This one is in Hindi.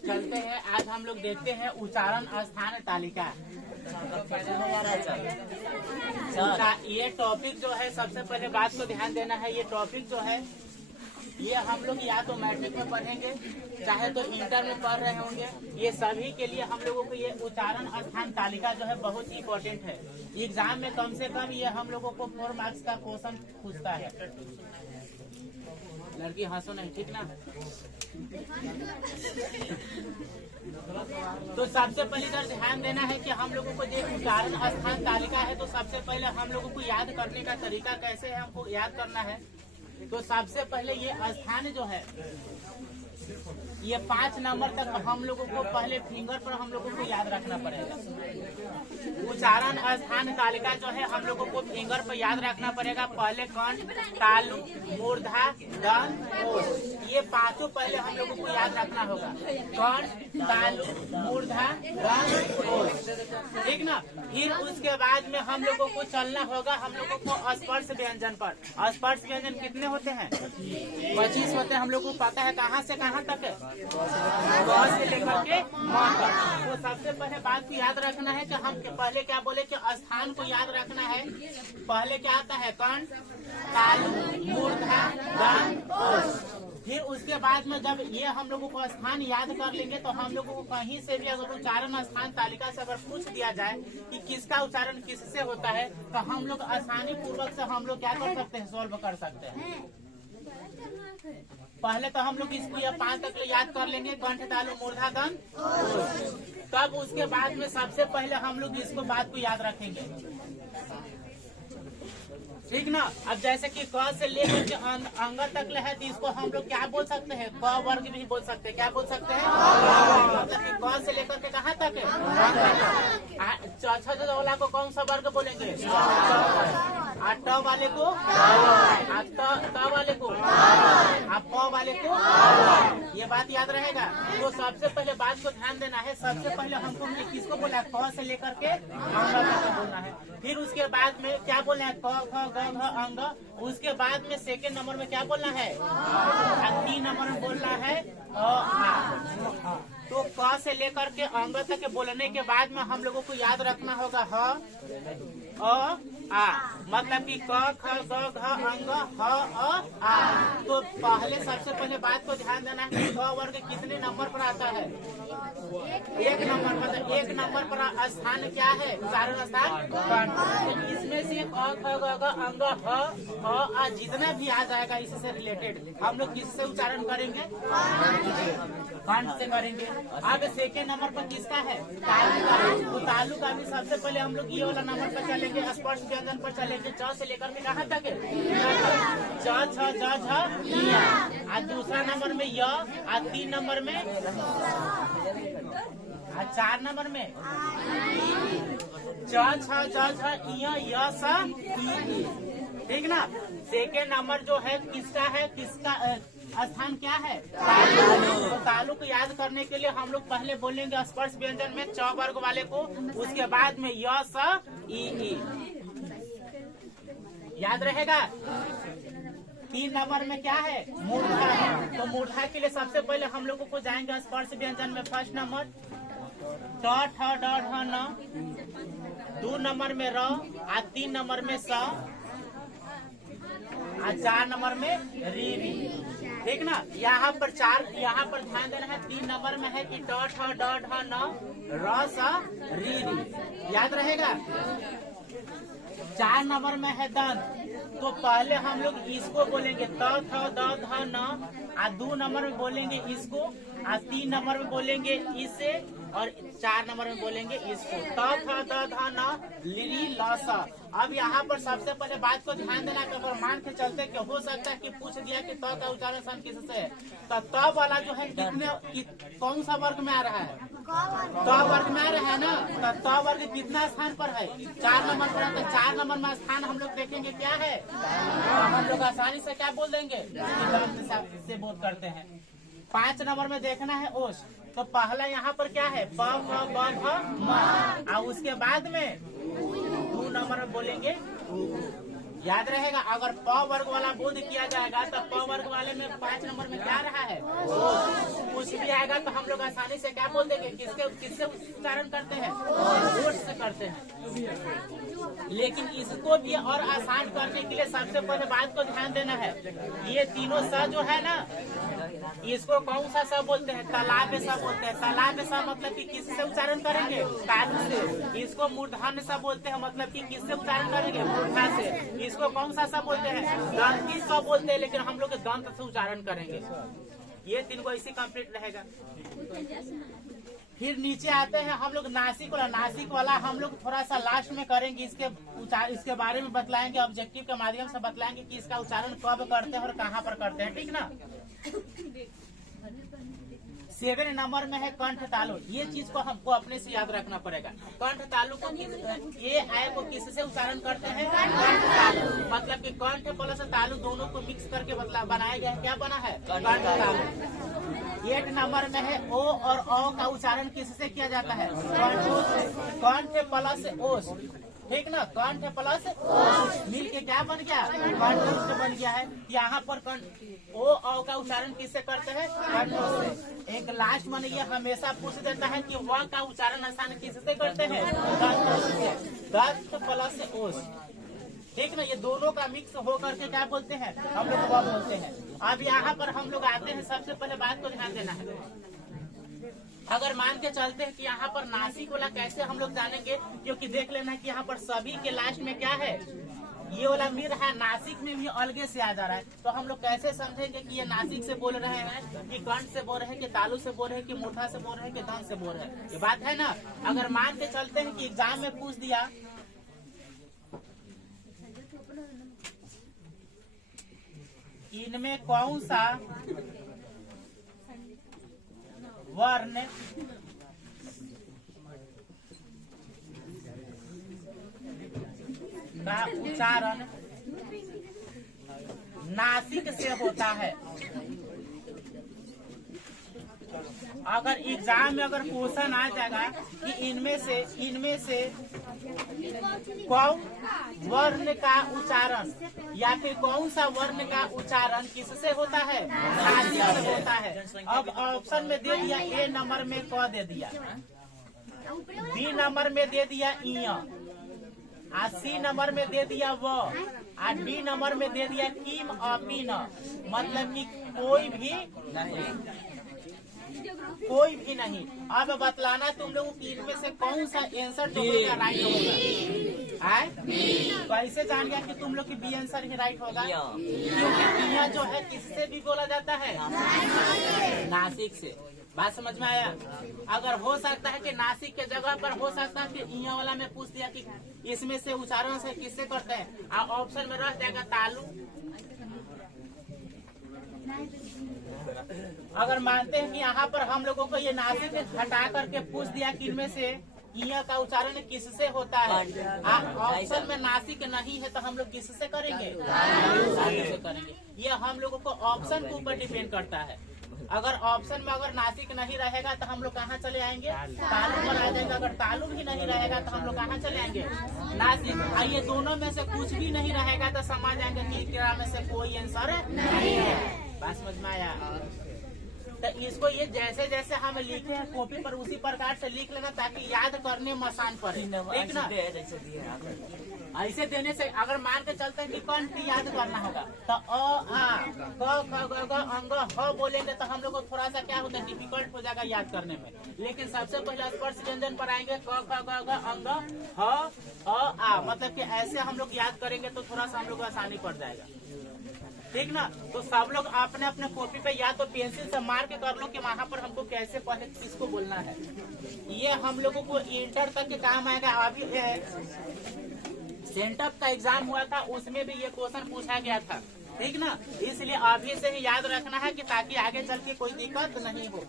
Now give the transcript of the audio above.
चलते हैं। आज हम लोग देखते हैं उच्चारण स्थान तालिका। ये टॉपिक जो है, सबसे पहले बात को ध्यान देना है। ये टॉपिक जो है ये हम लोग या तो मैट्रिक में पढ़ेंगे, चाहे तो इंटर में पढ़ रहे होंगे। ये सभी के लिए हम लोगों को ये उच्चारण स्थान तालिका जो है बहुत ही इम्पोर्टेंट है। एग्जाम में कम से कम ये हम लोगों को 4 मार्क्स का क्वेश्चन पूछता है। लड़की हंसो नहीं, ठीक ना। तो सबसे पहले इधर ध्यान देना है कि हम लोगों को जो उच्चारण स्थान तालिका है, तो सबसे पहले हम लोगों को याद करने का तरीका कैसे है, हमको याद करना है। तो सबसे पहले ये स्थान जो है, ये 5 नंबर तक हम लोगों को पहले फिंगर पर हम लोगों को याद रखना पड़ेगा। उच्चारण स्थान तालिका जो है हम लोगों को फिंगर पर याद रखना पड़ेगा। पहले कंठ, तालु, मूर्धा, दंत, ओष्ठ, ये 5 पहले हम लोगों को याद रखना होगा। कंठ, तालु, मूर्धा, दंत, ओष्ठ, ठीक ना। फिर उसके बाद में हम लोगों को चलना होगा हम लोगों को स्पर्श व्यंजन पर। स्पर्श व्यंजन कितने होते हैं? 25 होते हैं। हम लोग को पता है कहाँ से कहाँ तक है, क से लेकर के म तक। तो सबसे पहले बात को याद रखना है कि हम पहले क्या बोले कि स्थान को याद रखना है। पहले क्या आता है? कंठ, तालु, मूर्धा, दंत, ओष्ठ। फिर उसके बाद में जब ये हम लोगों को स्थान याद कर लेंगे, तो हम लोगों को कहीं से भी अगर उच्चारण स्थान तालिका से अगर पूछ दिया जाए कि किसका उच्चारण किससे होता है, तो हम लोग आसानी पूर्वक से हम लोग क्या कर सकते हैं, सॉल्व कर सकते हैं। पहले तो हम लोग इसको ये 5 तक याद कर लेंगे, कंठ, तालु, मूर्धा, दंत, ओष्ठ। तब उसके बाद में सबसे पहले हम लोग इसको बात को याद रखेंगे, ठीक ना। अब जैसे कि क से लेकर के अंग तक है, तो इसको हम लोग क्या बोल सकते हैं? क वर्ग भी बोल सकते हैं। क्या बोल सकते हैं? मतलब कि क से लेकर के कहाँ तक है? चौथा वाला को कौन सा वर्ग बोलेंगे? ट वाले को, त वाले को, प वाले को। ये बात याद रहेगा। तो सबसे पहले बात को ध्यान देना है। सबसे पहले हमको किसको बोला है? क से लेकर के अंग तक बोलना है। फिर उसके बाद में क्या बोलना है? क, ख, ग, घ, अंग। उसके बाद में सेकेंड नंबर में क्या बोलना है? 3 नंबर में बोलना है आ। तो क से लेकर के अंग तक बोलने के बाद में हम लोगों को याद रखना होगा ह, आ। मतलब कि क, ख, ग, घ, अंग, ह, आ। तो पहले सबसे पहले बात को ध्यान देना है कि क वर्ग कितने नंबर पर आता है? 1 नंबर। मतलब 1 नंबर पर स्थान क्या है? उच्चारण स्थान कंठ। तो इसमें से क, ख, ग, घ, अंग, ह, आ जितना भी आ जाएगा इससे रिलेटेड हम लोग किससे उच्चारण करेंगे? कंठ से करेंगे। अब सेकेंड नंबर पर किसका है? तालु का। तो तालु का भी सबसे पहले हम लोग ये वाला नंबर पर चलेंगे, स्पर्श व्यंजन पर चलेंगे। च से लेकर के कहाँ तक है? च, छ, ज, झ, ञ। आज दूसरा नंबर में य, आज 3 नंबर में, आज 4 नंबर में च, छ, ज, झ, ञ, य, स, ई। ठीक ना। सेकेंड नंबर जो है किसका है? किसका स्थान क्या है? तालु। तो तालु को याद करने के लिए हम लोग पहले बोलेंगे स्पर्श व्यंजन में च वर्ग वाले को, उसके बाद में य, स, ई। याद रहेगा। 3 नंबर में क्या है? मूर्धा। तो मूर्धा के लिए सबसे पहले हम लोगों को जाएंगे स्पर्श व्यंजन में। फर्स्ट नंबर ट, ठ, ड, ढ, न। 2 नंबर में र, 3 नंबर में स, 4 नंबर में री। ठीक ना। यहाँ पर ध्यान देना है। 3 नंबर में है कि ट, ठ, ड, ढ, न, र, स, री। याद रहेगा। 4 नंबर में है दंत। तो पहले हम लोग इसको बोलेंगे त, थ, द, ध, न। 2 नंबर में बोलेंगे इसको, 3 नंबर में बोलेंगे इसे, और 4 नंबर में बोलेंगे इसको। त, थ, द, ध, न, ली, ल, स। अब यहाँ पर सबसे पहले बात को ध्यान देना कि अगर मान के चलते कि हो सकता है कि पूछ दिया कि त का उच्चारण स्थान किससे है, तो त वाला जो है कौन सा वर्ग में आ रहा है? त वर्ग में आ रहा है ना। तो त वर्ग कितना स्थान पर है? 4 नंबर पर है। तो 4 नंबर में स्थान हम लोग देखेंगे क्या है, हम लोग आसानी से क्या बोल देंगे? से बोल करते हैं। 5 नंबर में देखना है ओष्ठ। तो पहला यहाँ पर क्या है? प, फ, ब, भ, म। और उसके बाद में 2 नंबर में बोलेंगे याद रहेगा। अगर प वर्ग वाला बोध किया जाएगा तो प वर्ग वाले में 5 नंबर में क्या रहा है, कुछ भी आएगा तो हम लोग आसानी से क्या बोल देंगे, किससे उच्चारण करते हैं, ओट से करते हैं। लेकिन इसको भी और आसान करने के लिए सबसे पहले बात को ध्यान देना है, ये तीनों स जो है ना, इसको कौन सा स बोलते हैं, तालाब सा बोलते हैं। तालाब सा मतलब कि किससे उच्चारण करेंगे, तालु से। इसको मूर्धन्य सा बोलते हैं, मतलब कि किससे उच्चारण करेंगे, मूर्धा से। इसको कौन सा सा बोलते हैं, दंती सा बोलते हैं, लेकिन हम लोग दंत से उच्चारण करेंगे। ये 3 को इसी कंप्लीट रहेगा। फिर नीचे आते हैं हम लोग नासिक वाला। नासिक वाला हम लोग थोड़ा सा लास्ट में करेंगे, इसके बारे में बतलाएंगे, ऑब्जेक्टिव के माध्यम से बतलाएंगे कि इसका उच्चारण कब करते हैं और कहाँ पर करते हैं, ठीक ना। 7 नंबर में है कंठ तालु। ये चीज को हमको अपने से याद रखना पड़ेगा। कंठ तालु को ये आय को किससे उच्चारण करते हैं, कंठ तालु। मतलब कि कंठ प्लस तालु दोनों को मिक्स करके बनाया गया है, क्या बना है, कंठ तालु। 8 नंबर में है ओ और औ का उच्चारण किससे किया जाता है, कंठों से। कंठ प्लस ओस, ठीक ना, कंठ प्लस ओस मिल के क्या बन गया, कंठों से बन गया है। यहाँ पर ओ औ का उच्चारण किससे करते हैं, कंठों से। एक लास्ट मन ये हमेशा पूछ देता है कि व का उच्चारण आसान किससे करते हैं, कंठों से। दंत प्लस ओस, ठीक ना, ये दोनों का मिक्स होकर के क्या बोलते हैं, हम लोग वह बोलते हैं। अब यहाँ पर हम लोग आते हैं, सबसे पहले बात को ध्यान देना है। अगर मान के चलते हैं कि यहाँ पर नासिक वाला कैसे हम लोग जानेंगे, क्योंकि देख लेना है कि यहाँ पर सभी के लास्ट में क्या है, ये वाला मीर है, नासिक में भी अलगे से आ जा रहा है। तो हम लोग कैसे समझेंगे कि ये नासिक से बोल रहे हैं, कि कंठ से बोल रहे हैं, कि तालु से बोल रहे हैं, कि मूर्धा से बोल रहे हैं, कि दंत से बोल रहे हैं, ये बात है ना। अगर मान के चलते हैं कि एग्जाम में पूछ दिया इनमें कौन सा वर्ण का उच्चारण नासिक से होता है। अगर एग्जाम में अगर क्वेश्चन आ जाएगा कि इनमें से कौन वर्ण का उच्चारण या फिर कौन सा वर्ण का उच्चारण किससे होता है, नासिक से होता है। अब ऑप्शन में दे दिया, ए नंबर में क दे दिया, बी नंबर में दे दिया इया, सी नंबर में दे दिया व, डी नंबर में दे दिया किम अपीन। मतलब कि कोई भी नहीं। अब बतलाना तुम लोगों की इनमें से कौन सा आंसर तुम लोग का राइट होगा। कैसे जान गया कि तुम लोग की बी आंसर ही राइट होगा, क्योंकि यह जो है किससे भी बोला जाता है, नासिक से। बात समझ में आया। अगर हो सकता है कि नासिक के जगह पर हो सकता है कि इया वाला में पूछ दिया कि इसमें से उच्चारण से किससे करते हैं, ऑप्शन में रह जाएगा तालु। अगर मानते हैं कि यहाँ पर हम लोगों को ये नासिक हटा करके पूछ दिया कि इनमें से इया का उच्चारण किससे होता है, ऑप्शन में नासिक नहीं है, तो हम लोग किससे करेंगे, से करेंगे। ये हम लोगों को ऑप्शन के ऊपर डिपेंड करता है। अगर ऑप्शन में अगर नासिक नहीं रहेगा तो हम लोग कहाँ चले आएंगे, तालु पर आ जाएंगे। अगर तालु भी नहीं रहेगा तो हम लोग कहाँ चले आएंगे, नासिक। ये दोनों में से कुछ भी नहीं रहेगा तो समझ आएंगे कि क्या में से कोई आंसर नहीं है। बात समझ में आया। तो इसको ये जैसे जैसे हम लिखे हैं कॉपी पर उसी प्रकार से लिख लेना, ताकि याद करने में आसान पड़े, ठीक ना। ऐसे देने से अगर मान के चलते हैं कि कंठ याद करना होगा तो अ आ क ख अंग ह बोलेंगे तो हम लोग को थोड़ा सा क्या होता है, डिफिकल्ट हो जाएगा याद करने में। लेकिन सबसे पहले स्पर्श व्यंजन पर आएंगे, क ख ग अंग ह अ आ, मतलब कि ऐसे हम लोग याद करेंगे तो थोड़ा सा हम लोग को आसानी पड़ जाएगा, ठीक ना। तो सब लोग अपने अपने कॉपी पे या तो पेंसिल से मार के कर लो कि वहाँ पर हमको कैसे पहले किसको बोलना है। ये हम लोगों को इंटर तक के काम आएगा। अभी सेंटअप का एग्जाम हुआ था, उसमें भी ये क्वेश्चन पूछा गया था, ठीक ना। इसलिए अभी से ही याद रखना है कि ताकि आगे चल के कोई दिक्कत नहीं हो।